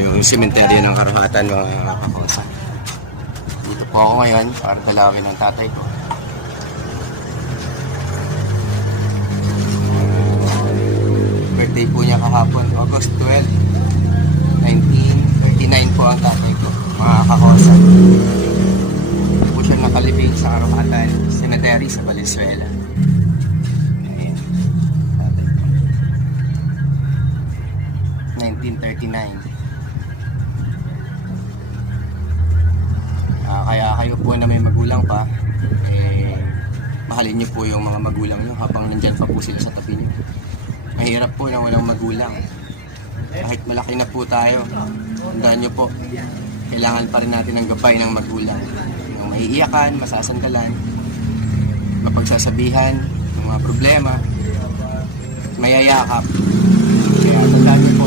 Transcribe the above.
yung sementeryo ng Karuhatan, mga kakosa. Dito po ako ngayon para dalawin ng tatay ko. Birthday po niya kahapon, August 12, 1939 po ang tatay ko, mga kakosa. Dito po siya nakalibing sa Karuhatan Cemetery sa Valenzuela. Ayan, tatay ko. 1939. Kaya kayo po na may magulang pa, mahalin niyo po yung mga magulang niyo habang nandyan pa po sila sa tabi niyo. Mahirap po na walang magulang. Kahit malaki na po tayo, tandaan niyo po, kailangan pa rin natin ng gabay ng magulang. Yung maiiyakan, masasandalan, mapagsasabihan, yung mga problema, mayayakap. Kaya tandaan niyo po,